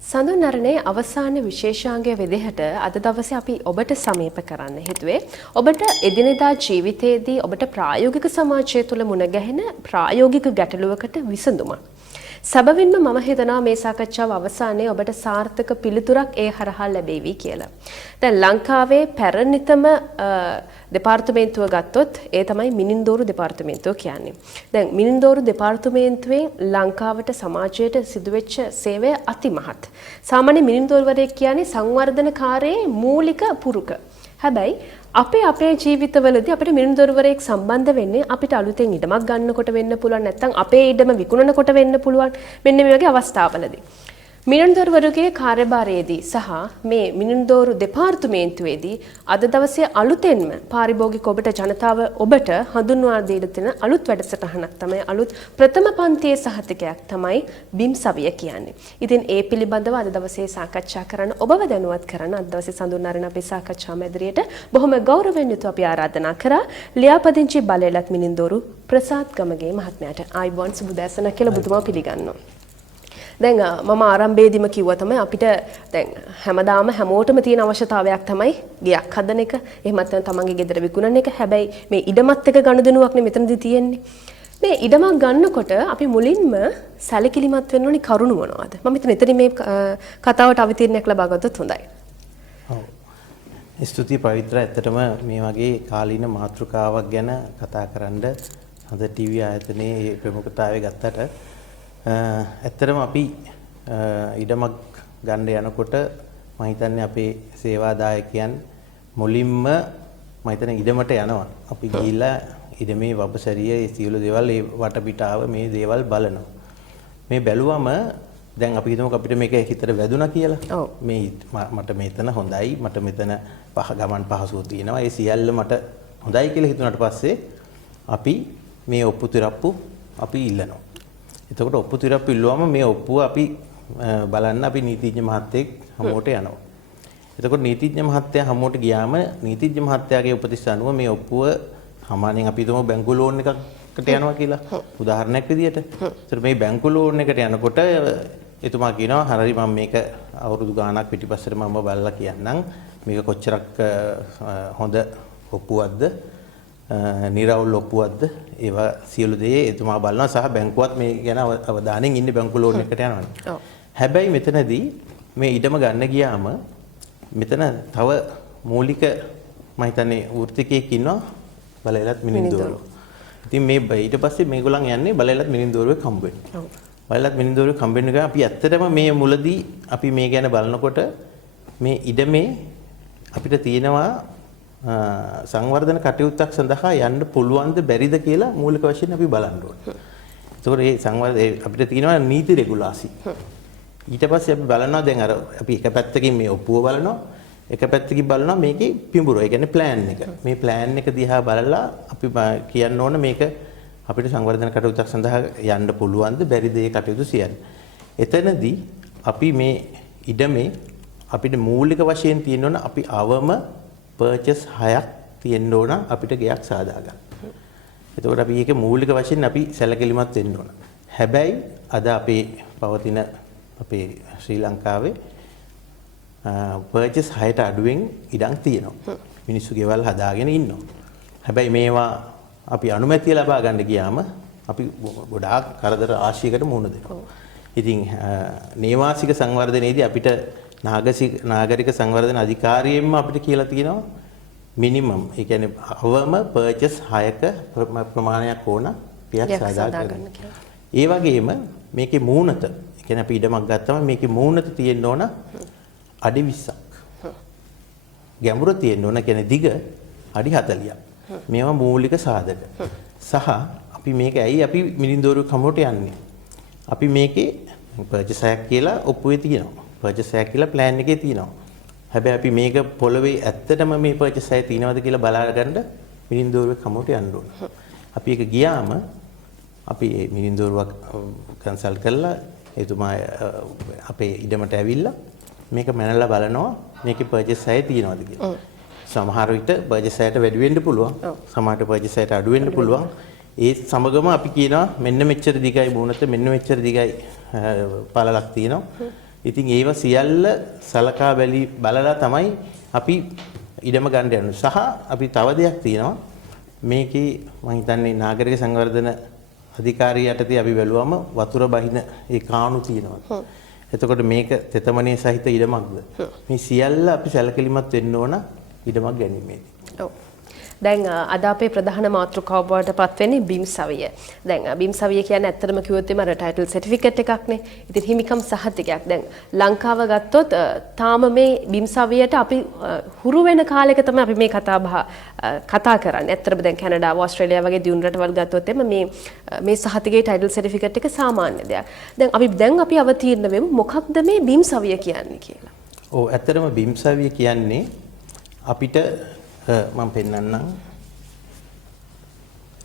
සඳුනරනේ අවසාන විශේෂාංගය විදිහට අද දවසේ අපි ඔබට සමීප කරන්න හිතුවේ ඔබට එදිනෙදා ජීවිතයේදී ඔබට ප්‍රායෝගික සමාජය තුළ මුණ ගැහෙන ප්‍රායෝගික ගැටලුවකට විසඳුමක්. සැබවින්ම මම හිතනවා මේ සාකච්ඡාව අවසානයේ ඔබට සාර්ථක පිළිතුරක් ඒ හරහා ලැබෙවි කියලා. දැන් ලංකාවේ පැරණිතම දෙපාර්තමේන්තුව ගත්තොත් ඒ තමයි මිනින්දෝරු දෙපාර්තමේන්තුව කියන්නේ. දැන් මිනින්දෝරු දෙපාර්තමේන්තුවෙන් ලංකාවට සමාජයට සිදුවෙච්ච සේවය අතිමහත්. සාමාන්‍ය මිනින්දෝරුවරයෙක් කියන්නේ සංවර්ධනකාරයේ මූලික පුරුක. හැබැයි අපේ ජීවිතවලදී අපිට මිනින්දොරවරයෙක් සම්බන්ධ වෙන්නේ අපිට අලුතෙන් ඉඩමක් ගන්නකොට වෙන්න පුළුවන් නැත්නම් අපේ ඉඩම විකුණනකොට වෙන්න පුළුවන් මෙන්න මේ වගේ අවස්ථාවලදී මිනින්දොරවරුගේ කාර්යභාරයේදී සහ මේ මිනින්දොරු දෙපාර්තමේන්තුවේදී අද දවසේ අලුතෙන්ම පාරිභෝගික ඔබට ජනතාව ඔබට හඳුන්වා දීලා තියෙන අලුත් වැඩසටහනක් තමයි අලුත් ප්‍රථම පන්තියේ සහතිකයක් තමයි බිම් සවිය කියන්නේ. ඉතින් ඒ පිළිබඳව අද දවසේ සාකච්ඡා කරන්න ඔබව දැනුවත් කරන්න අද දවසේ සඳුන්වරණ අපේ සාකච්ඡා මැදිරියට බොහොම ගෞරවයෙන් යුතුව අපි ආරාධනා කරා ලියාපදිංචි බලයලත් මිනින්දොරු ප්‍රසාද් ගමගේ මහත්මයාට ආයුබෝවන් සුබදෑසන කියලා බුදුමා පිළිගන්නවා. දැන් මම ආරම්භයේදීම කිව්වා තමයි අපිට දැන් හැමදාම හැමෝටම තියෙන අවශ්‍යතාවයක් තමයි ගෙයක් හදන එක. එහෙමත් නැත්නම් තමන්ගේ ගෙදර විකුණන එක. හැබැයි මේ ඉඩමත් එක්ක ගනුදෙනුවක් නේ මෙතනදී තියෙන්නේ. මේ ඉඩමක් ගන්නකොට අපි මුලින්ම සැලකිලිමත් වෙන්න ඕනි කරුණු මොනවද? මම හිතන එතන මේ කතාවට අවතීර්ණයක් ලබා ගත්තොත් හොඳයි. ඔව්. ස්තුතියි පවිත්‍ර. ඇත්තටම මේ වගේ කාලීන මාතෘකාවක් ගැන කතා කරන්න අද ටීවී ආයතනයේ ප්‍රමුඛතාවය ගත්තට ඇත්තටම අපි ඉඩමක් ගන්න යනකොට මම හිතන්නේ අපේ සේවාදායකයන් මුලින්ම මම හිතන්නේ ඉඩමට යනවා. අපි ගිහිල්ලා ඉඩමේ වබසරිය ඒ සියලු දේවල් ඒ වටපිටාව මේ දේවල් බලනවා. මේ බැලුවම දැන් අපි හිතමුකෝ අපිට මේක හිතට වැදුනා කියලා. මේ මට මෙතන හොඳයි, මට මෙතන ගමන් පහසුව තියෙනවා. ඒ සියල්ල මට හොඳයි කියලා හිතුණාට පස්සේ අපි මේ ඔප්පු තිරප්පු අපි ඉල්ලනවා. එතකොට ඔප්පු තිරප්පු ඉල්ලුවම මේ ඔප්පුව අපි බලන්න අපි නීතිඥ මහත්තයෙක් හමුවට යනවා. එතකොට නීතිඥ මහත්තයා හමුවට ගියාම නීතිඥ මහත්තයාගේ උපදෙස් අනුව මේ ඔප්පුව සාමාන්‍යයෙන් අපි හිතමු බැංකු ලෝන් එකකට යනවා කියලා. උදාහරණයක් විදියට. ඒතර මේ බැංකු ලෝන් එකට යනකොට එතුමා කියනවා හරි මම මේක අවුරුදු ගාණක් පිටිපස්සට මම බලලා කියන්නම්. මේක කොච්චරක් හොඳ ඔප්පුවක්ද? නිරවුල් ඔප්පුවක්ද? ඒවා සියලු දේ එතුමා බලනවා සහ බැංකුවත් මේ ගැන අවධානයෙන් ඉන්නේ බැංකු ලෝන් එකට යනවනේ. හැබැයි මෙතනදී මේ ඉඩම ගන්න ගියාම මෙතන තව මූලික මම හිතන්නේ වෘත්තිකයෙක් ඉන්නවා බලයලත් මිනින්දෝරු. ඉතින් මේ ඊට පස්සේ මේගොල්ලන් යන්නේ බලයලත් මිනින්දෝරුවෙක් හම්බ වෙනවා. බලයලත් මිනින්දෝරුවෙක් හම්බ වෙන ගමන් අපි ඇත්තටම මේ මුලදී අපි මේ ගැන බලනකොට මේ ඉඩමේ අපිට තියෙනවා සංවර්ධන කටයුත්තක් සඳහා යන්න පුළුවන්ද බැරිද කියලා මූලික වශයෙන් අපි බලන්න ඕනේ. ඒතකොට මේ සංවර්ධන අපිට තියෙනවා නීති රෙගුලාසි. ඊට පස්සේ අපි බලනවා දැන් අර අපි එක පැත්තකින් මේ ඔප්පුව බලනවා එක පැත්තකින් බලනවා මේකේ පිඹුර. ඒ කියන්නේ ප්ලෑන් එක. මේ ප්ලෑන් එක දිහා බලලා අපි කියන්න ඕන මේක අපිට සංවර්ධන කටයුත්තක් සඳහා යන්න පුළුවන්ද බැරිද ඒ කටයුතු සියල්ල. එතනදී අපි මේ ඉඩමේ අපිට මූලික වශයෙන් තියෙන්න ඕන අපි අවම පර්චස් 6ක් තියෙන්න ඕන අපිට ගෙයක් සාදා ගන්න. එතකොට අපි මේකේ මූලික වශයෙන් අපි සැලකිලිමත් වෙන්න ඕන. හැබැයි අද අපේ පවතින අපේ ශ්‍රී ලංකාවේ පර්චස් 6ට අඩුවෙන් ඉඩම් තියෙනවා. මිනිස්සු ගෙවල් හදාගෙන ඉන්නවා. හැබැයි මේවා අපි අනුමැතිය ලබා ගන්න ගියාම අපි ගොඩාක් කරදර ආශියකට මුහුණ දෙනවා. ඉතින් නේවාසික සංවර්ධනයේදී අපිට නාගරික සංවර්ධන අධිකාරියෙන්ම අපිට කියලා තියෙනවා මිනිමම් ඒ කියන්නේ අවම පර්චස් 6ක ප්‍රමාණයක් ඕන පියක් සාදා ගන්න. ඒ වගේම මේකේ මූණත ඒ කියන්නේ අපි ඉඩමක් ගත්තම මේකේ මූණත තියෙන්න ඕන අඩි 20ක්. ගැඹුර තියෙන්න ඕන කියන්නේ දිග අඩි 40ක්. මේවා මූලික සාධක. සහ අපි මේක ඇයි අපි මිලින්දෝරු කමුවට යන්නේ? අපි මේකේ පර්චස් 6ක් කියලා ඔප්පුවේ තියෙනවා. පර්චස් 6ක් කියලා ප්ලෑන් එකේ තියෙනවා. හැබැයි අපි මේක පොළවේ ඇත්තටම මේ පර්චස් 6 තියෙනවද කියලා බලාගන්න මිලින්දෝරුවේ කමුවට යන්න ඕන. අපි ඒක ගියාම අපි මේ මිලින්දෝරුවක් කන්සල්ට් කරලා එතුමා අපේ ඉඩමට ඇවිල්ලා මේක මැනලා බලනවා මේකේ පර්චස් 6 තියෙනවද කියලා. සමහර විට පර්චස් 6ට වැඩි වෙන්න පුළුවන්. සමහරට පර්චස් 6ට අඩු වෙන්න පුළුවන්. ඒ සමගම අපි කියනවා මෙන්න මෙච්චර දිගයි මුණත මෙන්න මෙච්චර දිගයි පළලක් තියෙනවා. ඉතින් ඒව සියල්ල සලකා බලලා තමයි අපි ඉඩම ගන්න යන්නේ. සහ අපි තව දෙයක් තියෙනවා. මේකේ මම හිතන්නේ නාගරික සංවර්ධන අධිකාරිය යටතේ අපි බැලුවම වතුර බහින ඒ කාණු තියෙනවා. එතකොට මේක තෙතමනේ සහිත ඉඩමක්ද? මේ සියල්ල අපි සැලකිලිමත් වෙන්න ඕන ඉඩමක් ගැනීමේදී. ඔව්. දැන් අද අපේ ප්‍රධාන මාතෘකාව බවට පත් වෙන්නේ බිම් සවිය. දැන් බිම් සවිය කියන්නේ ඇත්තටම කිව්වොත් එimhe අර ටයිටල් සර්ටිෆිකේට් එකක් නේ. ඉතින් හිමිකම් සහතිකයක්. දැන් ලංකාව ගත්තොත් තාම මේ බිම් සවියට අපි හුරු වෙන කාලයක තමයි අපි මේ කතා කරන්නේ. ඇත්තටම දැන් කැනඩාව, ඕස්ට්‍රේලියාව වගේ දියුණු රටවල් ගත්තොත් එimhe මේ සහතිකයේ ටයිටල් සර්ටිෆිකේට් එක සාමාන්‍ය දෙයක්. දැන් අපි අවතීර්ණ වෙමු මොකක්ද මේ බිම් සවිය කියන්නේ කියලා. ඔව් ඇත්තටම බිම් සවිය කියන්නේ අපිට මම පෙන්නන්නම්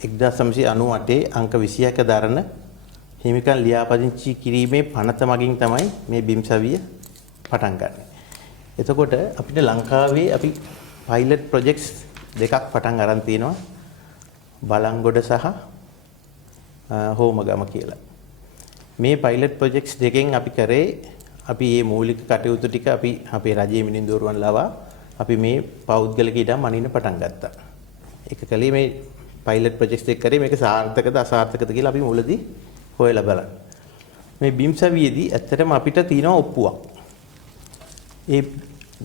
1998 අංක 21 දරන හිමිකම් ලියාපදිංචි කිරීමේ පනත මගින් තමයි මේ බිම් සවිය පටන් ගන්න. එතකොට අපිට ලංකාවේ අපි පයිලට් ප්‍රොජෙක්ට්ස් දෙකක් පටන් අරන් තිනවා. බලංගොඩ සහ හෝමගම කියලා. මේ පයිලට් ප්‍රොජෙක්ට්ස් දෙකෙන් අපි කරේ අපි මේ මූලික කටයුතු ටික අපි අපේ රජයේ මිනිඳුරුවන් ලවා අපි මේ පෞද්ගලික ඉඩම් අනින්න පටන් ගත්තා. ඒක කලේ මේ පයිලට් ප්‍රොජෙක්ට්ස් එක කරේ මේක සාර්ථකද අසාර්ථකද කියලා අපි මුලදී හොයලා බලන්න. මේ බිම් සවියේදී ඇත්තටම අපිට තියෙනවා ඔප්පුවක්. ඒ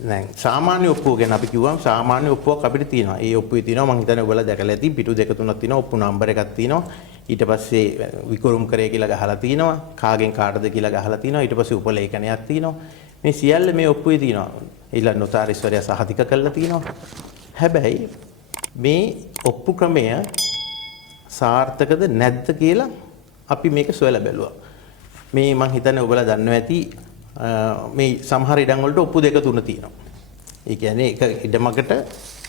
දැන් සාමාන්‍ය ඔප්පුව ගැන අපි කිව්වම සාමාන්‍ය ඔප්පුවක් අපිට තියෙනවා. ඒ ඔප්පුවේ තියෙනවා මම හිතන්නේ ඔයගොල්ලෝ දැකලා ඇති පිටු දෙක තුනක් තියෙනවා ඔප්පු නම්බර් එකක් තියෙනවා. ඊට පස්සේ විකුරුම් කරේ කියලා ගහලා තියෙනවා. කාගෙන් කාටද කියලා ගහලා තියෙනවා. ඊට පස්සේ උපලේඛනයක් තියෙනවා. මේ සියල්ල මේ ඔප්පුවේ තියෙනවා. ඊළඟ නොතාරිස්වරයා සහතික කරලා තියෙනවා. හැබැයි මේ ඔප්පු ක්‍රමය සාර්ථකද නැද්ද කියලා අපි මේක සොයලා බැලුවා. මේ මම හිතන්නේ ඔයගොල්ලෝ දන්නවා ඇති මේ සමහර ඉඩම් වලට ඔප්පු දෙක තුන තියෙනවා. ඒ කියන්නේ එක ඉඩමකට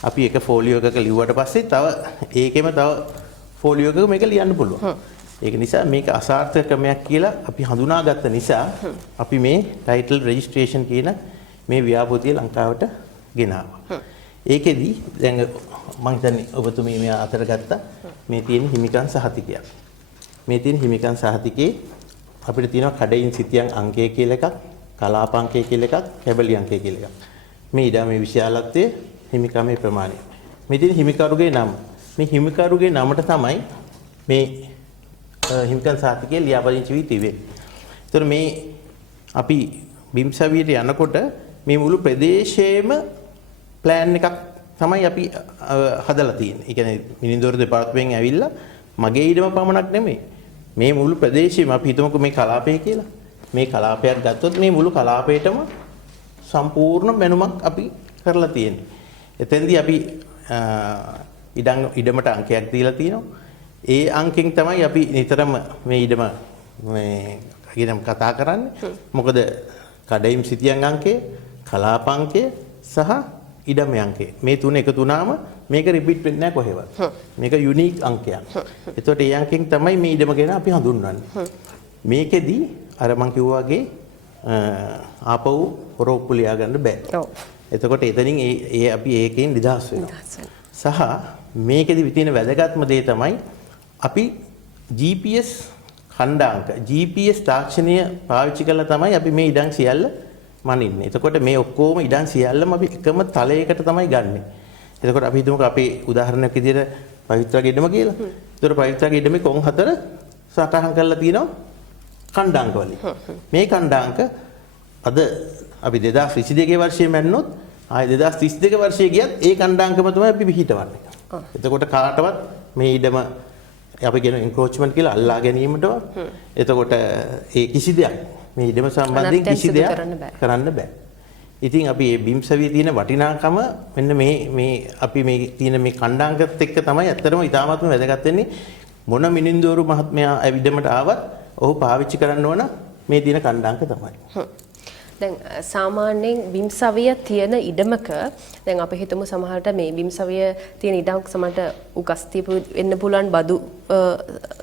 අපි එක ෆෝලියෝ එකක ලිව්වට පස්සේ තව ඒකෙම තව ෆෝලියෝ එකක මේක ලියන්න පුළුවන්. ඒක නිසා මේක අසාර්ථක ක්‍රමයක් කියලා අපි හඳුනාගත්ත නිසා අපි මේ ටයිටල් රෙජිස්ට්‍රේෂන් කියන මේ ව්‍යාපෘතිය ලංකාවට ගෙනාවා. ඒකෙදි දැන් මම හිතන්නේ ඔබතුමී මේ අතර ගත්ත මේ තියෙන හිමිකම් සහතිකයක්. මේ තියෙන හිමිකම් සහතිකේ අපිට තියෙනවා කඩයින් සිතියන් අංකය කියලා එකක්, කලාප අංකය කියලා එකක්, කැබලි අංකය කියලා එකක්. මේ ඉඩමේ විශාලත්වය, හිමිකමේ ප්‍රමාණය. මේ තියෙන හිමිකරුගේ නම. මේ හිමිකරුගේ නමට තමයි මේ හිමිකම් සහතිකය ලියාපදිංචි වී තිබෙන්නේ. ඒතර මේ අපි බිම් සවියට යනකොට මේ මුළු ප්‍රදේශයේම ප්ලෑන් එකක් තමයි අපි හදලා තියෙන්නේ. ඒ කියන්නේ මිනිඳුරු දෙපාර්තමේන්තුවෙන් ඇවිල්ලා මගේ ඊඩම පමණක් නෙමෙයි. මේ මුළු ප්‍රදේශයේම අපි හිතමුකෝ මේ කලාපය කියලා. මේ කලාපයක් ගත්තොත් මේ මුළු කලාපයටම සම්පූර්ණ මැනුමක් අපි කරලා තියෙන්නේ. එතෙන්දී අපි ඉඩමට අංකයක් දීලා තියෙනවා. ඒ අංකෙන් තමයි අපි නිතරම මේ ඉඩම මේ ඉඩම කතා කරන්නේ. මොකද කඩයිම් සිතියන් අංකය, කලාප අංකය සහ ඉඩම අංකය. මේ තුන එකතු වුණාම මේක රිපීට් වෙන්නේ නැහැ කොහෙවත්. මේක යුනික් අංකයක්. එතකොට ඒ අංකෙන් තමයි මේ ඉඩම ගැන අපි හඳුන්වන්නේ. මේකෙදි අර මම කිව්වා වගේ ආපහු හොරොප්පු ලියා ගන්න බෑ. ඔව්. එතකොට එතනින් ඒ අපි ඒකෙන් නිදහස් වෙනවා. සහ මේකෙදි තියෙන වැදගත්ම දේ තමයි අපි GPS ඛණ්ඩාංක GPS තාක්ෂණය පාවිච්චි කරලා තමයි අපි මේ ඉඩම් සියල්ල මනින්නේ. එතකොට මේ ඔක්කොම ඉඩම් සියල්ලම අපි එකම තලයකට තමයි ගන්නෙ. එතකොට අපි හිතමුකෝ අපේ උදාහරණයක් විදිහට පවිත්‍රාගේ ඉඩම කියලා. එතකොට පවිත්‍රාගේ ඉඩමේ කොන් හතර සටහන් කරලා තියෙනවා ඛණ්ඩාංක වලින්. මේ ඛණ්ඩාංක අද අපි 2022 වර්ෂයේ මැන්නොත් ආයේ 2032 වර්ෂයේ ගියත් ඒ ඛණ්ඩාංකම තමයි අපි පිහිටවන්නේ. එතකොට කාටවත් මේ ඉඩම අපි කියන එන්ක්‍රෝච්මන්ට් කියලා අල්ලා ගැනීමටවත් එතකොට ඒ කිසි දෙයක් මේ ඉඩම සම්බන්ධයෙන් කිසි දෙයක් කරන්න බෑ. ඉතින් අපි මේ බිම් සවියේ තියෙන වටිනාකම මෙන්න මේ අපි මේ තියෙන මේ ඛණ්ඩාංකත් එක්ක තමයි ඇත්තටම ඉතාමත්ම වැදගත් වෙන්නේ. මොන මිනින්දෝරු මහත්මයා ඇවිදමට ආවත් ඔහු පාවිච්චි කරන්න ඕන මේ තියෙන ඛණ්ඩාංක තමයි. දැන් සාමාන්‍යයෙන් බිම් සවිය තියෙන ඉඩමක දැන් අපි හිතමු සමහරට මේ බිම් සවිය තියෙන ඉඩමක් සමහරට උගස් තියපු වෙන්න පුළුවන් බදු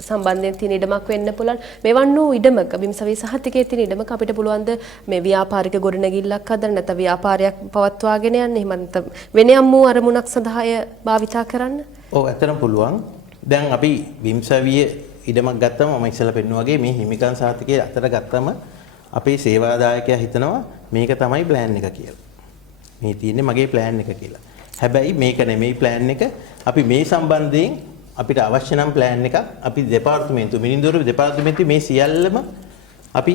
සම්බන්ධයෙන් තියෙන ඉඩමක් වෙන්න පුළුවන් මෙවන් වූ ඉඩමක බිම් සවිය සහතිකයේ තියෙන ඉඩමක අපිට පුළුවන් ද මේ ව්‍යාපාරික ගොඩනැගිල්ලක් හදන්න නැත්නම් ව්‍යාපාරයක් පවත්වාගෙන යන්න එහෙම නැත්නම් වෙන යම් වූ අරමුණක් සඳහා භාවිතා කරන්න? ඔව් ඇත්තටම පුළුවන්. දැන් අපි බිම් සවිය ඉඩමක් ගත්තම මම ඉස්සෙල්ලා පෙන්නුවා වගේ මේ හිමිකම් සහතිකයේ අතර ගත්තම අපේ සේවාදායකයා හිතනවා මේක තමයි ප්ලෑන් එක කියලා. මේ තියෙන්නේ මගේ ප්ලෑන් එක කියලා. හැබැයි මේක නෙමෙයි ප්ලෑන් එක. අපි මේ සම්බන්ධයෙන් අපිට අවශ්‍ය නම් ප්ලෑන් එකක් අපි දෙපාර්තමේන්තුව මිනිඳුරු දෙපාර්තමේන්තුවේ මේ සියල්ලම අපි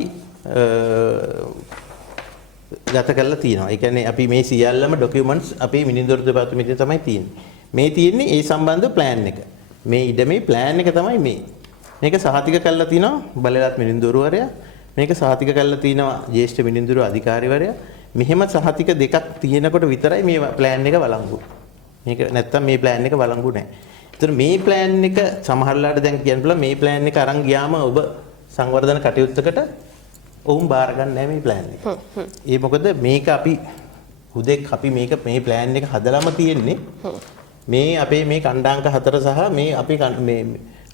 ගත කරලා තියෙනවා. ඒ කියන්නේ අපි මේ සියල්ලම ડોකියුමන්ට්ස් අපේ මිනිඳුරු දෙපාර්තමේන්තුවේ තමයි තියෙන්නේ. මේ තියෙන්නේ ඒ සම්බන්ධ ප්ලෑන් එක. මේ ඉඩමේ ප්ලෑන් එක තමයි මේ. මේක සහතික කරලා තිනවා බලලත් මිනිඳුරුවරයා. මේක සහතික කරලා තිනවා ජ්‍යෙෂ්ඨ මිනිඳුරු අධිකාරිවරයා. මෙහෙම සහතික දෙකක් තියෙනකොට විතරයි මේ ප්ලෑන් එක වළංගු. මේක නැත්තම් මේ ප්ලෑන් එක වළංගු නැහැ. ඒතර මේ ප්ලෑන් එක සමහරලාට දැන් කියන්න පුළුවන් මේ ප්ලෑන් එක අරන් ගියාම ඔබ සංවර්ධන කටයුත්තකට ඔවුන් බාර ගන්න නැහැ මේ ප්ලෑන් එක. ඒ මොකද මේක අපි හුදෙක් අපි මේක මේ ප්ලෑන් එක හදලාම තියෙන්නේ. මේ අපේ මේ කණ්ඩාංක 4 සහ මේ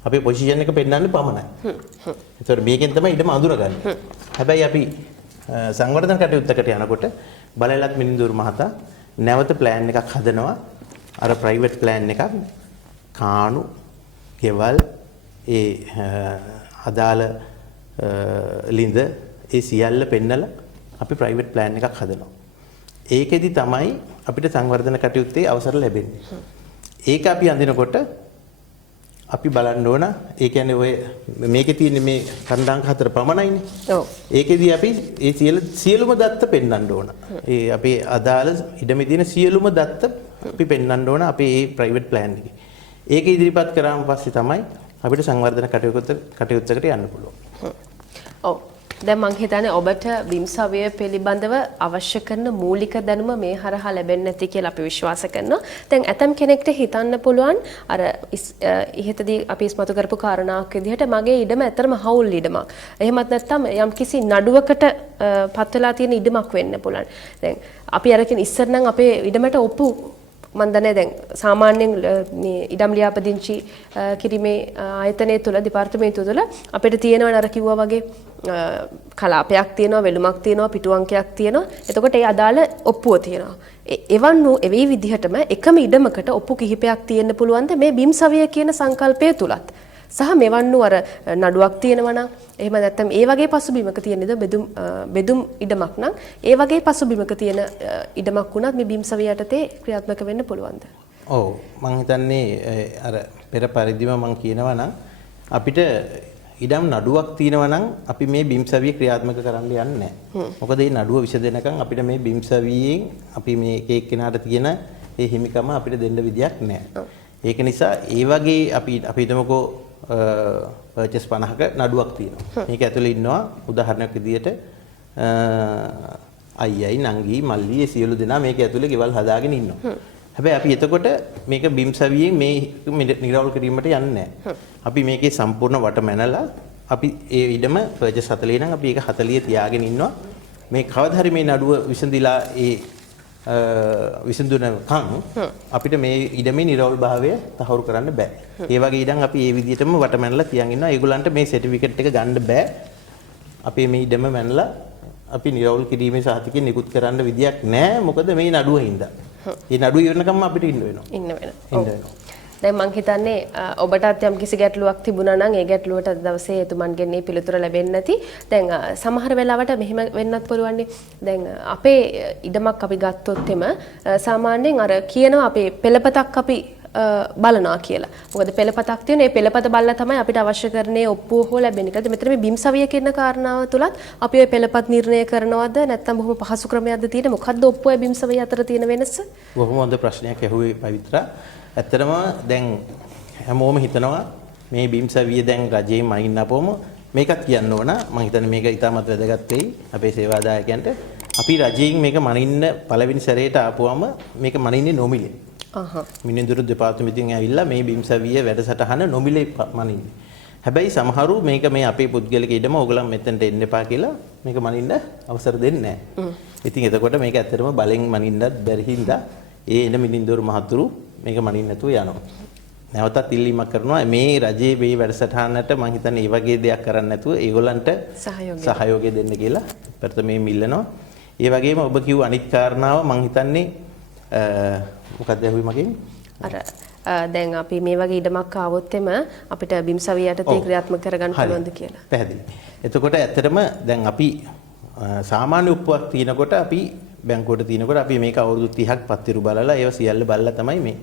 අපේ පොසිෂන් එක පෙන්වන්න පමණයි. ඒතර මේකෙන් තමයි ඊටම අඳුරගන්නේ. හැබැයි අපි සංවර්ධන කටයුත්තකට යනකොට බලලත් මිනිඳුරු මහතා නැවත ප්ලෑන් එකක් හදනවා. අර ප්‍රයිවට් ප්ලෑන් එකක් කාණු, ගෙවල්, ඒ අදාළ ලිඳ ඒ සියල්ල පෙන්නලා අපි ප්‍රයිවට් ප්ලෑන් එකක් හදනවා. ඒකෙදි තමයි අපිට සංවර්ධන කටයුත්තේ අවසර ලැබෙන්නේ. ඒක අපි අඳිනකොට අපි බලන්න ඕන ඒ කියන්නේ ඔය මේකේ තියෙන මේ කණ්ඩාංක 4 පමණයිනේ. ඔව්. ඒකෙදි අපි ඒ සියලුම දත්ත පෙන්වන්න ඕන. ඒ අපේ අදාළ ඉඩමේ තියෙන සියලුම දත්ත අපි පෙන්වන්න ඕන අපේ මේ ප්‍රයිවට් ප්ලෑන් එකේ. ඒක ඉදිරිපත් කරාම පස්සේ තමයි අපිට සංවර්ධන කටයුත්තකට යන්න පුළුවන්. ඔව්. දැන් මම හිතන්නේ ඔබට බිම්සවය පිළිබඳව අවශ්‍ය කරන මූලික දැනුම මේ හරහා ලැබෙන්නේ නැති කියලා අපි විශ්වාස කරනවා. දැන් ඇතම් කෙනෙක්ට හිතන්න පුළුවන් අර ඉහතදී අපි ඉස්මතු කරපු කාරණාවක් විදිහට මගේ ඉඩම ඇත්තටම හවුල් ඉඩමක්. එහෙමත් නැත්නම් යම්කිසි නඩුවකට පත් වෙලා තියෙන ඉඩමක් වෙන්න පුළුවන්. දැන් අපි අරගෙන ඉස්සර නම් අපේ ඉඩමට ඔප්පු මන් දන්නේ දැන් සාමාන්‍යයෙන් මේ ඉඩම් ලියාපදිංචි කිරීමේ ආයතනය තුළ දෙපාර්තමේන්තුව තුළ අපිට තියෙනවා අර කිව්වා වගේ කලාපයක් තියෙනවා වෙළුමක් තියෙනවා පිටු අංකයක් තියෙනවා. එතකොට ඒ අදාළ ඔප්පුව තියෙනවා. එවන් වූ එවී විදිහටම එකම ඉඩමකට ඔප්පු කිහිපයක් තියෙන්න පුළුවන්ද මේ බිම්සවිය කියන සංකල්පය තුලත්? සහ මෙවන් වූ අර නඩුවක් තියෙනවා නම් එහෙම නැත්නම් ඒ වගේ පසුබිමක තියෙනද බෙදුම් ඉඩමක් නම් ඒ වගේ පසුබිමක තියෙන ඉඩමක් වුණත් මේ බිම්සවිය යටතේ ක්‍රියාත්මක වෙන්න පුළුවන්ද? ඔව් මම හිතන්නේ අර පෙර පරිදිම මම කියනවා නම් අපිට ඉඩම් නඩුවක් තියෙනවා නම් අපි මේ බිම්සවිය ක්‍රියාත්මක කරන්න යන්නේ නැහැ. මොකද මේ නඩුව විසඳෙනකන් අපිට මේ බිම්සවියෙන් අපි මේ එක එක්කෙනාට තියෙන ඒ හිමිකම අපිට දෙන්න විදියක් නැහැ. ඒක නිසා ඒ වගේ අපි හිතමුකෝ පර්චේස් 50ක නඩුවක් තියෙනවා. මේක ඇතුලේ ඉන්නවා උදාහරණයක් විදියට අයියයි නංගි මල්ලි සියලු දෙනා මේක ඇතුලේ ගෙවල් හදාගෙන ඉන්නවා. හැබැයි අපි එතකොට මේක බිම්සවියෙන් මේ නිරවුල් කිරීමට යන්නේ නැහැ. අපි මේකේ සම්පූර්ණ වට මැනලා අපි ඒ ඉඩම පර්චේස් 40 නම් අපි ඒක 40 තියාගෙන ඉන්නවා. මේ කවදා හරි මේ නඩුව විසඳිලා ඒ විසඳුනකම් අපිට මේ ඉඩමේ නිරවුල් භාවය තහවුරු කරන්න බෑ. ඒ වගේ ඉඩම් අපි ඒ විදිහටම වට මැනලා තියන් ඉන්නවා. ඒගොල්ලන්ට මේ සර්ටිෆිකේට් එක ගන්න බෑ. අපි මේ ඉඩම මැනලා අපි නිරවුල් කිරීමේ සහතිකය නිකුත් කරන්න විදියක් නෑ. මොකද මේ නඩුව හින්දා. මේ නඩුව ඉවරනකම් අපිට ඉන්න වෙනවා. දැන් මං හිතන්නේ ඔබටත් යම් කිසි ගැටලුවක් තිබුණා නම් ඒ ගැටලුවට අද දවසේ එතුමන්ගෙන් මේ පිළිතුර ලැබෙන්නේ නැති. දැන් සමහර වෙලාවට මෙහෙම වෙන්නත් පුළුවන්නේ. දැන් අපේ ඉඩමක් අපි ගත්තොත් එම සාමාන්‍යයෙන් අර කියනවා අපේ පෙළපතක් අපි බලනවා කියලා. මොකද පෙළපතක් තියෙන ඒ පෙළපත බලලා තමයි අපිට අවශ්‍ය කරන්නේ ඔප්පුව හෝ ලැබෙන්නේ. ඒකද මෙතන මේ බිම්සවිය කියන කාරණාව තුලත් අපි ওই පෙළපත් නිර්ණය කරනවද නැත්නම් බොහොම පහසු ක්‍රමයක්ද තියෙන්නේ? මොකද්ද ඔප්පුවයි බිම්සවිය අතර තියෙන වෙනස? බොහොම හොඳ ප්‍රශ්නයක් ඇහුවේ පවිත්‍රා. ඇත්තටම දැන් හැමෝම හිතනවා මේ බිම්සවිය දැන් රජයේ මයින් අපොම මේකත් කියන්න ඕන. මම හිතන්නේ මේක ඉතාමත් වැදගත් වෙයි අපේ සේවාදායකයන්ට. අපි රජයෙන් මේක මනින්න පළවෙනි සැරේට ආපුවම මේක මනින්නේ නොමිලේ. මිනිඳුරු දෙපාර්තමේන්තුවෙන් ඇවිල්ලා මේ බිම්සවිය වැඩසටහන නොමිලේ මනින්නේ. හැබැයි සමහරු මේක මේ අපේ පුද්ගලික ඉඩම ඕගොල්ලන් මෙතනට එන්න එපා කියලා මේක මනින්න අවසර දෙන්නේ නැහැ. ඉතින් එතකොට මේක ඇත්තටම බලෙන් මනින්නත් බැරි හින්දා ඒ එන මිනිඳුරු මහතුරු මේක මනින්න නැතුව යනවා. නැවතත් ඉල්ලීමක් කරනවා මේ රජයේ මේ වැඩසටහනට මම හිතන්නේ මේ වගේ දෙයක් කරන්න නැතුව ඒගොල්ලන්ට සහයෝගය දෙන්න කියලා ප්‍රථමයෙන් ඉල්ලනවා. ඒ වගේම ඔබ කිව්ව අනිත් කාරණාව මම හිතන්නේ මොකක්ද ඇහුවේ මගෙන්? අර දැන් අපි මේ වගේ ඉඩමක් ආවොත් එම අපිට බිම්සවිය යටතේ ක්‍රියාත්මක කරගන්න පුළුවන්ද කියලා. පැහැදිලි. එතකොට ඇත්තටම දැන් අපි සාමාන්‍ය ඔප්පුවක් තිනකොට අපි බැංකුවට තිනකොට අපි මේක අවුරුදු 30ක් පත්තිරු බලලා ඒව සියල්ල බලලා තමයි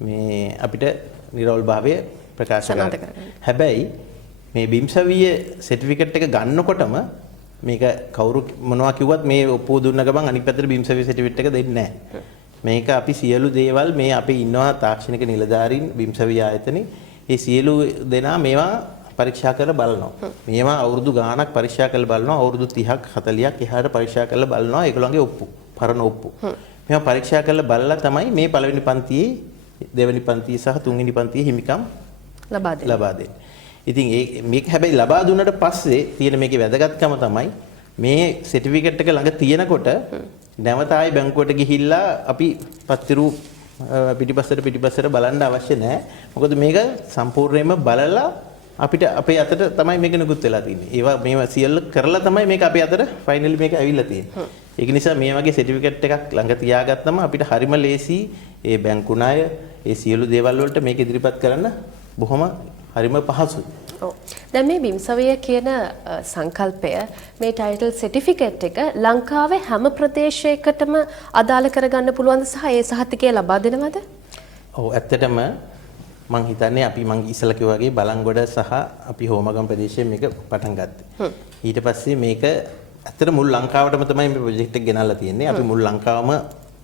මේ අපිට නිරවුල් භාවය ප්‍රකාශ කරන්නේ. හැබැයි මේ බිම්සවිය සර්ටිෆිකේට් එක ගන්නකොටම මේක කවුරු මොනවා කිව්වත් මේ ඔප්පුව දුන්න ගමන් අනිත් පැත්තට බිම්සවිය සර්ටිෆිකේට් එක දෙන්නේ නැහැ. මේක අපි සියලු දේවල් මේ අපේ ඉන්නවා තාක්ෂණික නිලධාරීන් බිම්සවිය ආයතනේ ඒ සියලු දෙනා මේවා පරීක්ෂා කරලා බලනවා. මේවා අවුරුදු ගාණක් පරීක්ෂා කරලා බලනවා. අවුරුදු 30ක් 40ක් එහාට පරීක්ෂා කරලා බලනවා ඒගොල්ලන්ගේ ඔප්පු. පරණ ඔප්පු. මේවා පරීක්ෂා කරලා බලලා තමයි මේ පළවෙනි පන්තියේ දෙවෙනි පන්තියේ සහ තුන්වෙනි පන්තියේ හිමිකම් ලබා දෙන්නේ. ඉතින් මේක හැබැයි ලබා දුන්නට පස්සේ තියෙන මේකේ වැදගත්කම තමයි මේ සර්ටිෆිකේට් එක ළඟ තියෙනකොට නැවත ආයි බැංකුවට ගිහිල්ලා අපි පත්තිරු පිටිපස්සට බලන්න අවශ්‍ය නැහැ. මොකද මේක සම්පූර්ණයෙන්ම බලලා අපිට අපේ අතට තමයි මේක නිකුත් වෙලා තියෙන්නේ. ඒවා මේවා සියල්ල කරලා තමයි මේක අපේ අතට ෆයිනලි මේක ඇවිල්ලා තියෙන්නේ. ඒක නිසා මේ වගේ සර්ටිෆිකේට් එකක් ළඟ තියාගත්තම අපිට හරිම ලේසි ඒ බැංකු ණය ඒ සියලු දේවල් වලට මේක ඉදිරිපත් කරන්න බොහොම හරිම පහසුයි. ඔව්. දැන් මේ බිම්සවිය කියන සංකල්පය මේ ටයිටල් සර්ටිෆිකේට් එක ලංකාවේ හැම ප්‍රදේශයකටම අදාළ කරගන්න පුළුවන්ද සහ ඒ සහතිකය ලබා දෙනවද? ඔව් ඇත්තටම මං හිතන්නේ අපි මං ඉස්සලා කිව්වා වගේ බලංගොඩ සහ අපි හෝමගම් ප්‍රදේශයේ මේක පටන් ගත්තේ. ඊට පස්සේ මේක ඇත්තට මුල් ලංකාවටම තමයි මේ ප්‍රොජෙක්ට් එක ගෙනල්ලා තියෙන්නේ. අපි මුල් ලංකාවම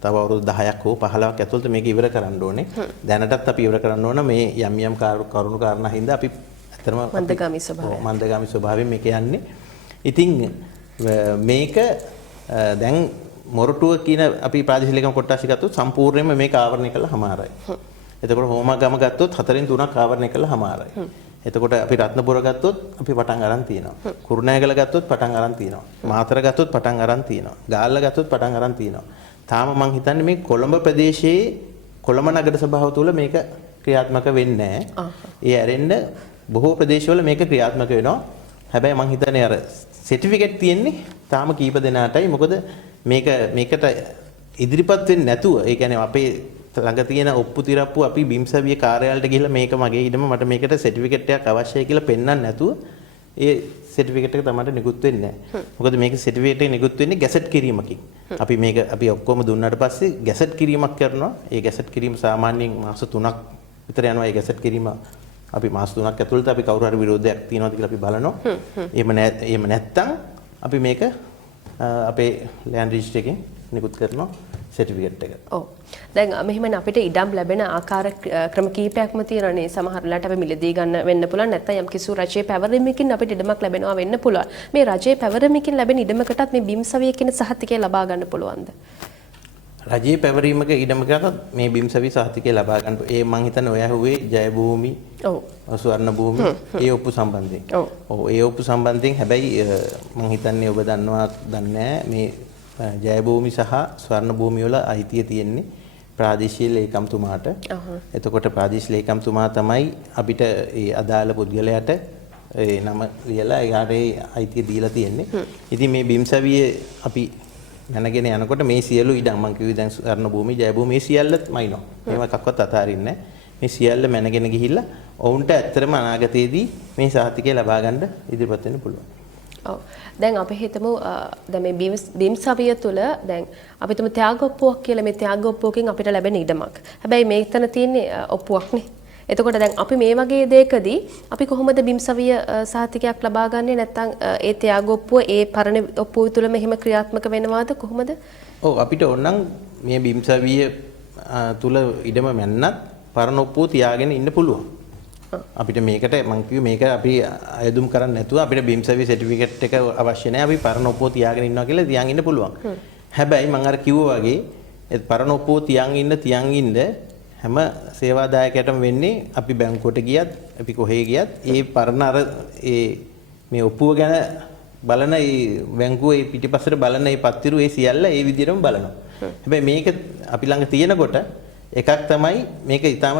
තව අවුරුදු 10ක් හෝ 15ක් ඇතුළත මේක ඉවර කරන්න ඕනේ. දැනටත් අපි ඉවර කරන්න ඕන මේ යම් කරුණු කාරණා හින්දා අපි ඇත්තටම මන්දගාමී ස්වභාවයෙන් මේක යන්නේ. ඉතින් මේක දැන් මොරටුව කියන අපි ප්‍රාදේශීය ලේකම් කොට්ටාශය ගත්තොත් සම්පූර්ණයෙන්ම මේක ආවරණය කළා හමාරයි. එතකොට හෝමාගම ගත්තොත් 4න් 3ක් ආවරණය කළා හමාරයි. එතකොට අපි රත්නපුර ගත්තොත් අපි පටන් අරන් තියෙනවා. කුරුණෑගල ගත්තොත් පටන් අරන් තියෙනවා. මාතර ගත්තොත් පටන් අරන් තියෙනවා. ගාල්ල ගත්තොත් පටන් අරන් තියෙනවා. තාම මං හිතන්නේ මේ කොළඹ ප්‍රදේශයේ කොළඹ නගර සභාව තුළ මේක ක්‍රියාත්මක වෙන්නේ නැහැ. ඒ ඇරෙන්න බොහෝ ප්‍රදේශවල මේක ක්‍රියාත්මක වෙනවා. හැබැයි මං හිතන්නේ අර සර්ටිෆිකේට් තියෙන්නේ තාම කීප දෙනාටයි. මොකද මේකට ඉදිරිපත් වෙන්නේ නැතුව ඒ කියන්නේ අපේ ළඟ තියෙන ඔප්පු තිරප්පු අපි බිම්සවිය කාර්යාලයට ගිහිල්ලා මේක මගේ ඉඩම මට මේකට සර්ටිෆිකේට් එකක් අවශ්‍යයි කියලා පෙන්නන්න නැතුව ඒ සර්ටිෆිකේට් එක තමයි නිකුත් වෙන්නේ නැහැ. මොකද මේක සර්ටිෆිකේට් එක නිකුත් වෙන්නේ ගැසට් කිරීමකින්. අපි ඔක්කොම දුන්නාට පස්සේ ගැසට් කිරීමක් කරනවා. ඒ ගැසට් කිරීම සාමාන්‍යයෙන් මාස 3ක් විතර යනවා. ඒ ගැසට් කිරීම අපි මාස 3ක් ඇතුළත අපි කවුරු හරි විරෝධයක් තියෙනවද කියලා අපි බලනවා. එහෙම නැත්නම් අපි මේක අපේ ලෑන්ඩ් රෙජිස්ටර් එකෙන් නිකුත් කරනවා සර්ටිෆිකේට් එක. ඔව්. දැන් මෙහෙමනේ අපිට ඉඩම් ලැබෙන ආකාර ක්‍රම කීපයක්ම තියෙනනේ. සමහර වෙලාවට අපි මිලදී ගන්න වෙන්න පුළුවන්. නැත්නම් යම් කිසි රජයේ පැවරීමකින් අපිට ඉඩමක් ලැබෙනවා වෙන්න පුළුවන්. මේ රජයේ පැවරීමකින් ලැබෙන ඉඩමකටත් මේ බිම්සවිය කියන සහතිකය ලබා ගන්න පුළුවන්ද? රජයේ පැවරීමක ඉඩමකටත් මේ බිම්සවිය සහතිකය ලබා ගන්න. ඒ මං හිතන්නේ ඔය ඇහුවේ ජයභූමි, ඔව්, ස්වර්ණ භූමි ඒ ඔප්පු සම්බන්ධයෙන්. ඔව් ඒ ඔප්පු සම්බන්ධයෙන් හැබැයි මං හිතන්නේ ඔබ දන්නේ මේ ජයභූමි සහ ස්වර්ණ භූමි වල අයිතිය තියෙන්නේ ප්‍රාදේශීය ලේකම්තුමාට. එතකොට ප්‍රාදේශීය ලේකම්තුමා තමයි අපිට ඒ අදාළ පුද්ගලයාට ඒ නම ලියලා එයාට ඒ අයිතිය දීලා තියෙන්නේ. ඉතින් මේ බිම්සවිය අපි මැනගෙන යනකොට මේ සියලු ඉඩම් මං කිව්වේ දැන් ස්වර්ණ භූමි, ජයභූමි මේ සියල්ලත් මයින්නවා. මේව එකක්වත් අතාරින්නේ නැහැ. මේ සියල්ල මැනගෙන ගිහිල්ලා ඔවුන්ට ඇත්තටම අනාගතයේදී මේ සහතිකය ලබා ගන්න ඉදිරිපත් වෙන්න පුළුවන්. ඔව්. දැන් අපි හිතමු දැන් මේ බිම්සවිය තුළ දැන් අපි තුමු ත්‍යාගොප්පුවක් කියලා මේ ත්‍යාගොප්පුවකින් අපිට ලැබෙන ඉඩමක්. හැබැයි මේතන තියෙන්නේ ඔප්පුවක්නේ. එතකොට දැන් අපි මේ වගේ දෙයකදී අපි කොහොමද බිම්සවිය සහතිකයක් ලබා ගන්නේ? නැත්නම් ඒ ත්‍යාගොප්පුව ඒ පරණ ඔප්පුව තුළ මෙහෙම ක්‍රියාත්මක වෙනවාද කොහොමද? ඔව් අපිට ඕනනම් මේ බිම්සවිය තුළ ඉඩම මැන්නත් පරණ ඔප්පුව තියාගෙන ඉන්න පුළුවන්. අපිට මේකට මං කිව්වේ මේක අපි අයදුම් කරන්නේ නැතුව අපිට බිම්සවිය සර්ටිෆිකේට් එක අවශ්‍ය නැහැ. අපි පරණ ඔප්පුව තියාගෙන ඉන්නවා කියලා තියන් ඉන්න පුළුවන්. හැබැයි මං අර කිව්වා වගේ ඒ පරණ ඔප්පුව තියන් ඉන්න හැම සේවාදායකයටම වෙන්නේ අපි බැංකුවට ගියත් අපි කොහේ ගියත් ඒ පරණ අර ඒ මේ ඔප්පුව ගැන බලන ඒ බැංකුවේ පිටිපස්සට බලන ඒ පත්තිරු ඒ සියල්ල ඒ විදිහටම බලනවා. හැබැයි මේක අපි ළඟ තියෙනකොට එකක් තමයි මේක ඊටාම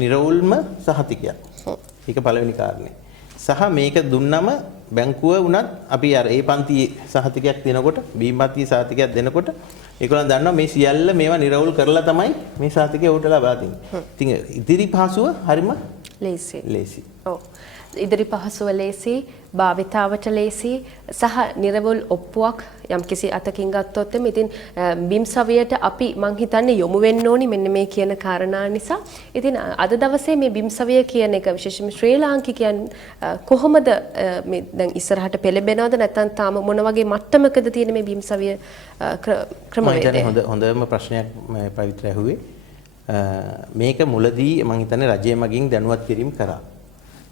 නිර්වුල්ම සහතිකයක්. ඒක පළවෙනි කාරණේ. සහ මේක දුන්නම බැංකුව වුණත් අපි අර ඒ පන්තියේ සහතිකයක් දෙනකොට බීම් පන්තියේ සහතිකයක් දෙනකොට ඒගොල්ලන් දන්නවා මේ සියල්ල මේවා නිර්වුල් කරලා තමයි මේ සහතිකය උට ලබා දෙන්නේ. ඉතින් ඉදිරි පහසුව හරිම ලේසි. ඔව්. ඉදිරි පහසුව ලේසි, භාවිතාවට ලේසි සහ නිර්වෘල් ඔප්පුවක් යම්කිසි අතකින් ගත්තොත් ඉතින් බිම්සවියට අපි මං හිතන්නේ යොමු වෙන්න ඕනි මෙන්න මේ කියන කාරණා නිසා. ඉතින් අද දවසේ මේ බිම්සවිය කියන එක විශේෂයෙන්ම ශ්‍රී ලාංකිකයන් කොහොමද මේ දැන් ඉස්සරහට පෙළඹෙනවද නැත්නම් තාම මොන වගේ මට්ටමකද තියෙන මේ බිම්සවිය ක්‍රමවේදය? හොඳම ප්‍රශ්නයක් පවිත්‍ර ඇහුවේ. මේක මුලදී මං හිතන්නේ රජය මගින් දැනුවත් කිරීම කරා.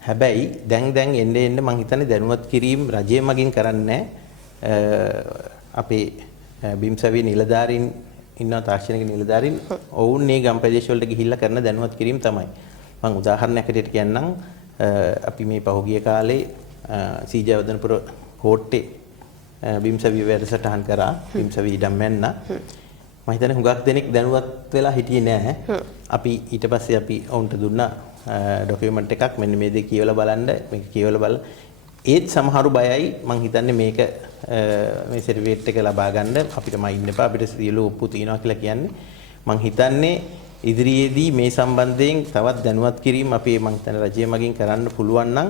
හැබැයි දැන් එන්න මං හිතන්නේ දැනුවත් කිරීම රජය මගින් කරන්නේ අපේ බිම්සවිය නිලධාරීන් ඉන්න තාක්ෂණික නිලධාරීන් ඔවුන් මේ ගම් ප්‍රදේශ වලට ගිහිල්ලා කරන දැනුවත් කිරීම තමයි. මං උදාහරණයක් හැටියට කියන්නම් අපි මේ පහුගිය කාලේ සීජවදනපුර කෝට්ටේ බිම්සවිය වැඩසටහන් කරා. බිම්සවිය ඉඩම් මැන්න. මම හිතන්නේ හුඟක් දෙනෙක් දැනුවත් වෙලා හිටියේ නෑ. අපි ඊට පස්සේ අපි ඔවුන්ට දුන්නා ඩොකියුමන්ට් එකක් මෙන්න මේ දේ කියවලා බලන්න. මේක කියවලා බලලා ඒත් සමහරු බයයි මං හිතන්නේ මේක මේ සර්ටිෆිකේට් එක ලබා ගන්න අපිට මයින් එපා අපිට සියලු ඔප්පු තියනවා කියලා කියන්නේ. මං හිතන්නේ ඉදිරියේදී මේ සම්බන්ධයෙන් තවත් දැනුවත් කිරීම අපේ මං හිතන්නේ රජය මගින් කරන්න පුළුවන් නම්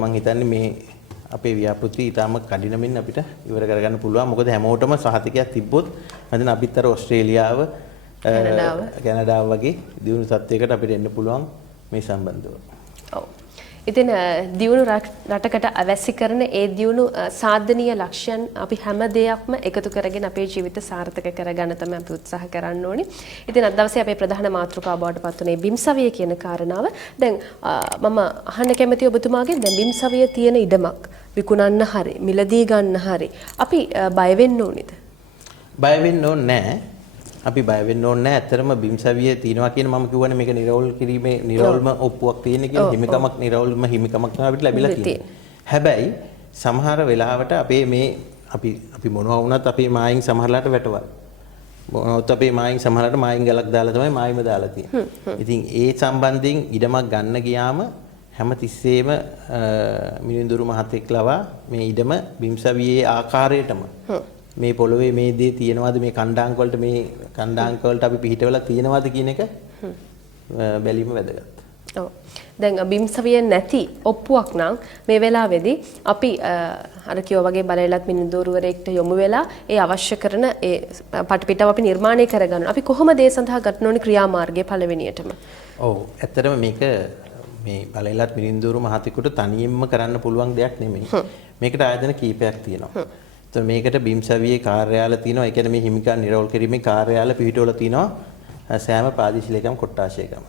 මං හිතන්නේ මේ අපේ ව්‍යාපෘති ඊටම කඩිනමින් අපිට ඉවර කරගන්න පුළුවන්. මොකද හැමෝටම සහතිකයක් තිබ්බොත් මම අපිත් අර ඕස්ට්‍රේලියාව කැනඩාව වගේ දියුණු තත්ත්වයකට අපිට එන්න පුළුවන් මේ සම්බන්ධව. ඔව්. ඉතින් දියුණු රටකට අවශ්‍ය කරන ඒ දියුණු සාධනීය ලක්ෂ්‍යයන් අපි හැම දෙයක්ම එකතු කරගෙන අපේ ජීවිත සාර්ථක කරගන්න තමයි අපි උත්සාහ කරන්න ඕනේ. ඉතින් අද දවසේ අපේ ප්‍රධාන මාතෘකාව බවට පත් වුණේ බිම්සවිය කියන කාරණාව. දැන් මම අහන්න කැමතියි ඔබතුමාගෙන් දැන් බිම්සවිය තියෙන ඉඩමක් විකුණන්න හරි මිලදී ගන්න හරි අපි බය වෙන්න ඕනේද? බය වෙන්න ඕනේ නැහැ. අපි බය වෙන්න ඕනේ නැහැ. ඇත්තටම බිම්සවිය තියනවා කියන මම කියවනේ මේක නිරවුල් කිරීමේ නිරවුල්ම ඔප්පුවක් තියෙන කියලා හිමිකමක් නිරවුල්ම හිමිකමක් තමයි අපිට ලැබිලා තියෙන්නේ. හැබැයි සමහර වෙලාවට අපේ මේ අපි මොනවා වුණත් අපේ මායින් සමහරලාට වැටවල්. මොනවත් අපේ මායින් සමහරලාට මායින් ගලක් දාලා තමයි මායිම දාලා තියෙන්නේ. ඉතින් ඒ සම්බන්ධයෙන් ඉඩමක් ගන්න ගියාම හැම තිස්සෙම මිනිඳුරු මහත්තයෙක් ලවා මේ ඉඩම බිම්සවියේ ආකාරයටම මේ පොළවේ මේ දේ තියෙනවද මේ කණ්ඩාංක වලට මේ කණ්ඩාංක වලට අපි පිළිහිටවලා තියෙනවද කියන එක බැලීම වැදගත්. ඔව්. දැන් බිම්සවිය නැති ඔප්පුවක් නම් මේ වෙලාවේදී අපි අර කියෝ වගේ බලයලත් මිනිඳුරුවරයෙක්ට යොමු වෙලා ඒ අවශ්‍ය කරන ඒ පටපිටාව අපි නිර්මාණය කරගන්නවා. අපි කොහොමද ඒ සඳහා ගන්න ඕනේ ක්‍රියාමාර්ගය පළවෙනියටම? ඔව්. ඇත්තටම මේක මේ බලයලත් මිනිඳුරු මහත්තයෙකුට තනියෙන්ම කරන්න පුළුවන් දෙයක් නෙමෙයි. මේකට ආයතන කීපයක් තියෙනවා. તો මේකට බිම්සවියේ කාර්යාල තියෙනවා. ඒ කියන්නේ මේ හිමිකම් නිරවුල් කිරීමේ කාර්යාල පිහිටවල තියෙනවා සෑම ප්‍රාදේශීය ලේකම් කොට්ටාශයකම.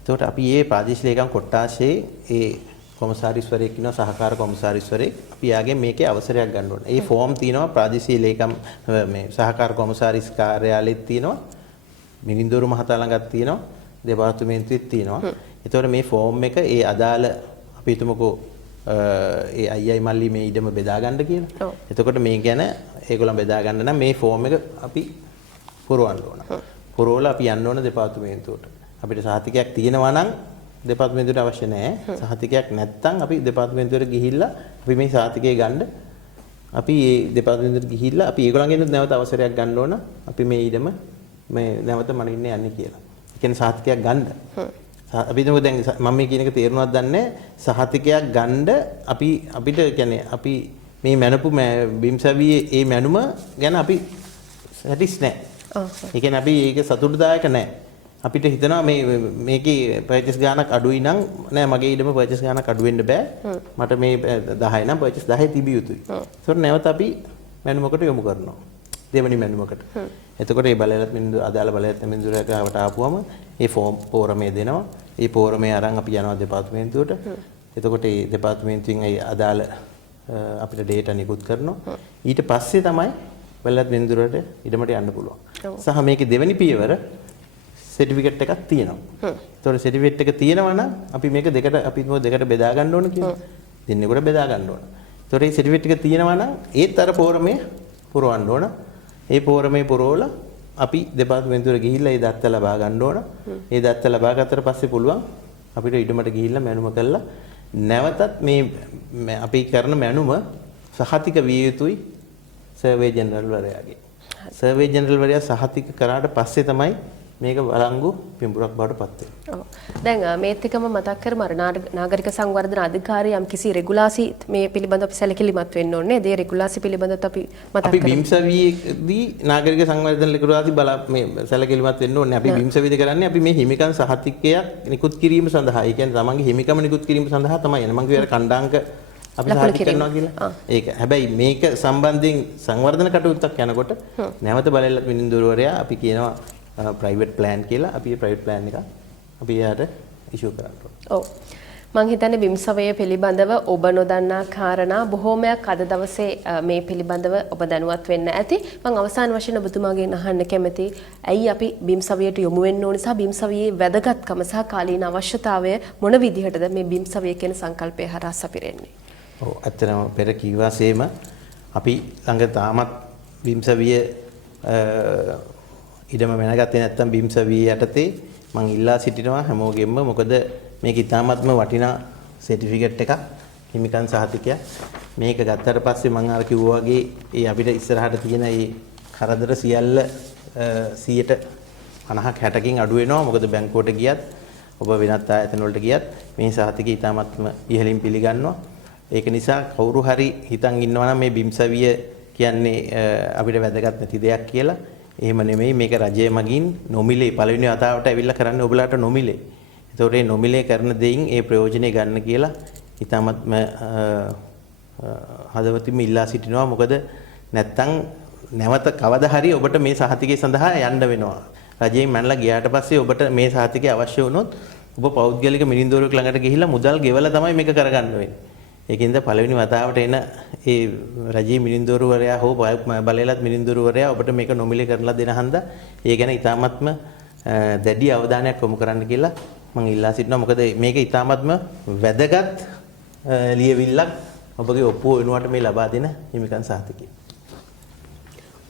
එතකොට අපි මේ ප්‍රාදේශීය ලේකම් කොට්ටාශයේ ඒ කොමසාරිස්වරයෙක් ඉන්නවා සහකාර කොමසාරිස්වරයෙක්. අපි යාගේ මේකේ අවසරයක් ගන්න ඕනේ. ඒ ෆෝම් තියෙනවා ප්‍රාදේශීය ලේකම් මේ සහකාර කොමසාරිස් කාර්යාලෙත් තියෙනවා. මිනිඳුරු මහතා ළඟත් තියෙනවා. දෙපාර්තමේන්තුවෙත් තියෙනවා. එතකොට මේ ෆෝම් එක ඒ අදාළ අපි හිතමුකෝ ඒ අයියි මල්ලි මේ ඉඩම බෙදා ගන්න කියලා. එතකොට මේ ගැන ඒගොල්ලන් බෙදා ගන්න නම් මේ ෆෝම් එක අපි පුරවන්න ඕන. පුරවලා අපි යන්න ඕන දෙපාර්තමේන්තුවට. අපිට සහතිකයක් තියෙනවා නම් දෙපාර්තමේන්තුවට අවශ්‍ය නැහැ. සහතිකයක් නැත්නම් අපි දෙපාර්තමේන්තුවට ගිහිල්ලා අපි මේ සහතිකය ගන්න අපි මේ දෙපාර්තමේන්තුවට ගිහිල්ලා අපි ඒගොල්ලන්ගෙන් නැවත අවසරයක් ගන්න ඕන. අපි මේ ඉඩම මේ නැවත මනින්න යන්නේ කියලා. ඒ කියන්නේ සහතිකයක් ගන්න. අපි දැන් මම මේ කියන එක තේරුණාද දන්නේ සහතිකයක් ගන්න අපිට කියන්නේ අපි මේ මැනපු බිම්සවියේ ඒ මැනුම ගැන අපි සැටිස් නැහැ. ඒ කියන්නේ අපි ඒක සතුටුදායක නැහැ. අපිට හිතනවා මේකේ පර්චේස් ගාණක් අඩුයි නම් නෑ මගේ ඊඩම පර්චේස් ගාණක් අඩු වෙන්න බෑ. මට මේ 10 නම් පර්චේස් 10 තිබිය යුතුයි. ඒකට නැවත අපි මැනුමකට යොමු කරනවා. දෙවනි මැනුමකට. එතකොට මේ බලයලත් මිනිඳු අදාළ බලයලත් මිනිඳුරකට ආපුවම ඒ ෆෝම් පෝරමේ දෙනවා. ඒ පෝරමේ අරන් අපි යනවා දෙපාර්තමේන්තුවට. එතකොට ඒ දෙපාර්තමේන්තුවෙන් ඒ අදාළ අපිට ඩේටා නිකුත් කරනවා. ඊට පස්සේ තමයි බලයලත් මිනිඳුරට ඉඩමට යන්න පුළුවන්. සහ මේකේ දෙවෙනි පියවර සර්ටිෆිකේට් එකක් තියෙනවා. ඒතකොට සර්ටිෆිකේට් එක තියෙනවා නම් අපි මේක දෙකට බෙදා ගන්න ඕන කියලා. දෙන්නෙකුට බෙදා ගන්න ඕන. ඒතකොට මේ සර්ටිෆිකේට් එක තියෙනවා නම් ඒත් අර පෝරමේ පුරවන්න ඕන. ඒ පෝරමේ පුරවලා අපි දෙපාර්තමේන්තුවට ගිහිල්ලා ඒ දත්ත ලබා ගන්න ඕන. ඒ දත්ත ලබා ගත්තට පස්සේ පුළුවන් අපිට ඉඩමට ගිහිල්ලා මැනුම කළා නැවතත් මේ අපි කරන මැනුම සහතික විය යුතුයි සර්වේ ජෙනරල් වරයාගේ. සර්වේ ජෙනරල් වරයා සහතික කරාට පස්සේ තමයි මේක බලංගු පිඹුරක් බවට පත් වෙනවා. ඔව්. දැන් මේත් එක්කම මතක් කරමු අර නාගරික සංවර්ධන අධිකාරිය යම් කිසි රෙගුලාසි මේ පිළිබඳව අපි සැලකිලිමත් වෙන්න ඕනේ. ඒ රෙගුලාසි පිළිබඳවත් අපි මතක් අපි කරමු. බිම්සවියේදී නාගරික සංවර්ධන රෙගුලාසි මේ සැලකිලිමත් වෙන්න ඕනේ. අපි බිම්සවියේදී කරන්නේ අපි මේ හිමිකම් සහතිකයක් නිකුත් කිරීම සඳහා. ඒ කියන්නේ තමන්ගේ හිමිකම නිකුත් කිරීම සඳහා තමයි යන්නේ. මම කියවර කණ්ඩාංක අපි සහතික කරනවා කියලා. ඒක. හැබැයි මේක සම්බන්ධයෙන් සංවර්ධන කටයුත්තක් යනකොට නැවත බලයලත් මිනිඳුරවරයා අපි කියනවා ප්‍රයිවට් ප්ලෑන් කියලා. අපි ඒ ප්‍රයිවට් ප්ලෑන් එක අපි එයාට ඉෂුව කරන්න ඕනේ. ඔව්. මම හිතන්නේ බිම්සවය පිළිබඳව ඔබ නොදන්නා කාරණා බොහෝමයක් අද දවසේ මේ පිළිබඳව ඔබ දැනුවත් වෙන්න ඇති. මම අවසාන වශයෙන් ඔබතුමාගෙන් අහන්න කැමතියි. ඇයි අපි බිම්සවයට යොමු වෙන්න ඕනේ සහ බිම්සවයේ වැදගත්කම සහ කාලීන අවශ්‍යතාවය මොන විදිහටද මේ බිම්සවය කියන සංකල්පය හරහා සපිරෙන්නේ? ඔව් ඇත්තටම පෙර කීවාසේම අපි ළඟ තාමත් බිම්සවිය ඉඩම වෙනගත්තේ නැත්නම් බිම්සවිය යටතේ මම ඉල්ලා සිටිනවා හැමෝගෙම මොකද මේක ඉතාමත්ම වටිනා සර්ටිෆිකේට් එකක් හිමිකම් සහතිකයක් මේක ගත්තට පස්සේ මම අර කිව්වා වගේ ඒ අපිට ඉස්සරහට තියෙන ඒ කරදර සියල්ල 150ක් 60කින් අඩු වෙනවා මොකද බැංකුවට ගියත් ඔබ වෙනත් ආයතන වලට ගියත් මේ සහතිකය ඉතාමත්ම ඉහළින් පිළිගන්නවා ඒක නිසා කවුරු හරි හිතන් ඉන්නවා නම් මේ බිම්සවිය කියන්නේ අපිට වැදගත් නැති දෙයක් කියලා එහෙම නෙමෙයි මේක රජය මගින් නොමිලේ පළවෙනි වතාවට ඇවිල්ලා කරන්නේ ඔබලාට නොමිලේ. ඒතකොට මේ නොමිලේ කරන දෙයින් ඒ ප්‍රයෝජනෙ ගන්න කියලා ඉතාමත්ම හදවතින්ම ඉල්ලා සිටිනවා. මොකද නැත්තම් නැවත කවදා හරි ඔබට මේ සහතිකය සඳහා යන්න වෙනවා. රජයෙන් මැනලා ගියාට පස්සේ ඔබට මේ සහතිකය අවශ්‍ය වුණොත් ඔබ පෞද්ගලික මිනින්දෝරුවෙක් ළඟට ගිහිල්ලා මුදල් ගෙවලා තමයි මේක කරගන්න වෙන්නේ. ඒකින්ද පළවෙනි වතාවට එන ඒ රජයේ මිනින්දෝරුවරයා හෝ බලයලත් මිනින්දෝරුවරයා ඔබට මේක නොමිලේ කරලා දෙන හන්ද ඒ ගැන ඉතාමත්ම දැඩි අවධානයක් යොමු කරන්න කියලා මම ඉල්ලා සිටිනවා. මොකද මේක ඉතාමත්ම වැදගත් ලියවිල්ලක් ඔබගේ ඔප්පුව වෙනුවට මේ ලබා දෙන හිමිකම් සහතිකය.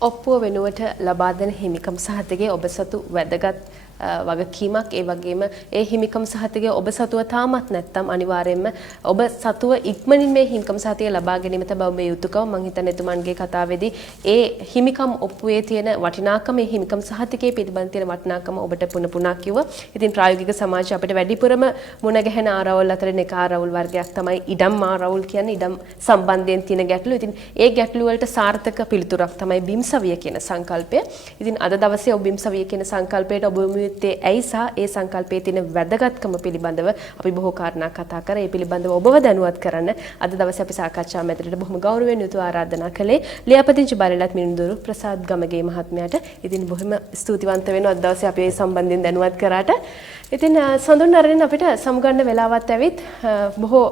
ඔප්පුව වෙනුවට ලබා දෙන හිමිකම් සහතිකය ඔබ සතු වැදගත් වගකීමක් ඒ වගේම ඒ හිමිකම් සහතිකය ඔබ සතුව තාමත් නැත්නම් අනිවාර්යයෙන්ම ඔබ සතුව ඉක්මනින් මේ හිමිකම් සහතිකය ලබා ගැනීම තමයි ඔබේ යුතුයකම. මම හිතන්නේ එතුමන්ගේ කතාවේදී ඒ හිමිකම් ඔප්පුවේ තියෙන වටිනාකම ඒ හිමිකම් සහතිකයේ පිළිබඳ තියෙන වටිනාකම ඔබට පුන පුනා කිව්වා. ඉතින් ප්‍රායෝගික සමාජය අපිට වැඩිපුරම මුණ ගැහෙන ආරවුල් අතරින් එක ආරවුල් වර්ගයක් තමයි ඉඩම් ආරවුල් කියන්නේ. ඉඩම් සම්බන්ධයෙන් තියෙන ගැටලු. ඉතින් ඒ ගැටලු වලට සාර්ථක පිළිතුරක් තමයි බිම්සවිය කියන සංකල්පය. ඉතින් අද දවසේ ඔබ බිම්සවිය කියන සංකල්පයට ඔබ ඇයි සහ ඒ සංකල්පයේ තියෙන වැදගත්කම පිළිබඳව අපි බොහෝ කාරණා කතා කරා. ඒ පිළිබඳව ඔබව දැනුවත් කරන්න අද දවසේ අපි සාකච්ඡා මැදිරියට බොහොම ගෞරවයෙන් යුතුව ආරාධනා කළේ ලියාපදිංචි බලයලත් මිනිඳුරු ප්‍රසාද් ගමගේ මහත්මයාට. ඉතින් බොහොම ස්තුතිවන්ත වෙනවා අද දවසේ අපි මේ සම්බන්ධයෙන් දැනුවත් කරාට. ඉතින් සඳුන් අරගෙන අපිට සමුගන්න වෙලාවත් ඇවිත් බොහෝ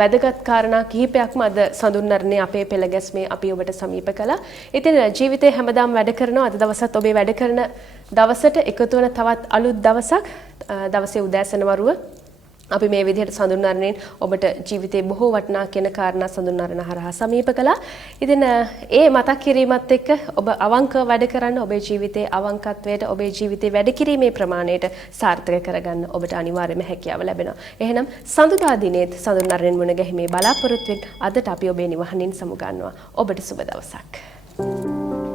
වැදගත් කාරණා කිහිපයක්ම අද සඳුන්වරණේ අපේ පෙළ ගැස්මේ අපි ඔබට සමීප කළා. ඉතින් ජීවිතේ හැමදාම වැඩ කරනවා. අද දවසත් ඔබේ වැඩ කරන දවසට එකතු වෙන තවත් අලුත් දවසක් දවසේ උදෑසන වරුව අපි මේ විදිහට සඳුන්වරණයෙන් ඔබට ජීවිතේ බොහෝ වටිනා කියන කාරණා සඳුන්වරණ හරහා සමීප කළා. ඉතින් ඒ මතක් කිරීමත් එක්ක ඔබ අවංකව වැඩ කරන්න ඔබේ ජීවිතයේ අවංකත්වයට ඔබේ ජීවිතේ වැඩ කිරීමේ ප්‍රමාණයට සාර්ථක කරගන්න ඔබට අනිවාර්යයෙන්ම හැකියාව ලැබෙනවා. එහෙනම් සඳුදා දිනේත් සඳුන්වරණයෙන් මුණ ගැහිමේ බලාපොරොත්තුෙන් අදට අපි ඔබේ නිවහනින් සමුගන්නවා. ඔබට සුබ දවසක්.